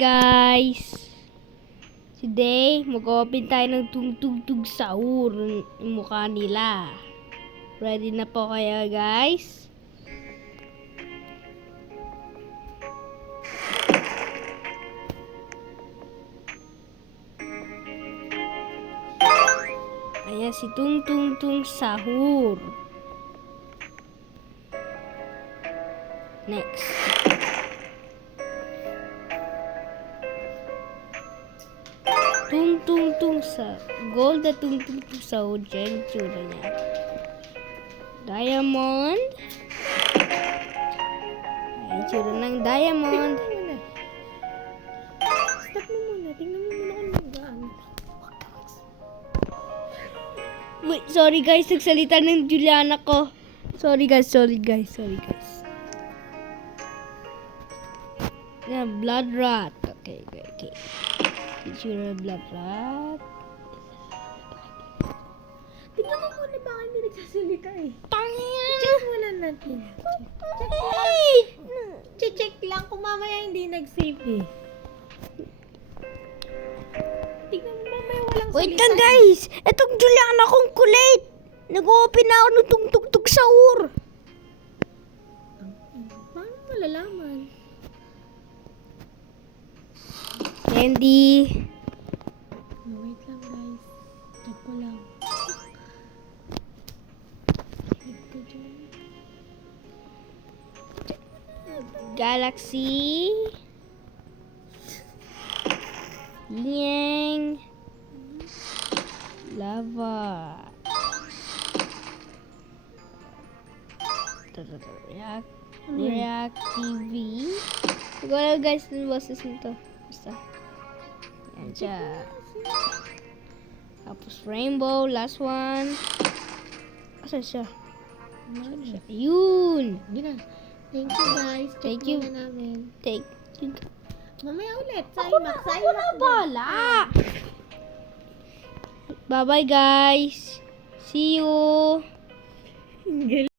Guys, today mag-open tayo ng tugtog sahur yung mukha nila. Ready na po kayo, guys? Ayan si Tung Sahur. Next. Tung sa gold na Tung Sahur. Diyan tsura niya. Diamond. Ay, tsura ng diamond. Stop mo muna. Tingnan mo muna kung nag-ano. Wait, sorry guys, nagsalita ng Juliana ko. Sorry guys. Yeah, blood rat. Okay. Itsura blood rat. Tingnan mo muna baka hindi nagsasalita eh. Tangina! Check muna natin. Check lang kung mamaya hindi nag-save eh. Tingnan mo mamaya walang Wait salita. lang guys! Etong Juliana kong kulit! Nag-open na ako ng tugtog sahur. Paano malalaman? Candy. Wait lang guys. Check ko lang. Wait ko dyan. Galaxy. Yang. Lava. React TV. Siguro alam guys ng boses nito. Basta. Yan siya. Tapos rainbow. Last one. Asan siya? Yun. Hindi na. Thank you guys. Check Thank you. muna namin. Take you. Mamaya ulit. Ako na bala. Bye bye guys. See you.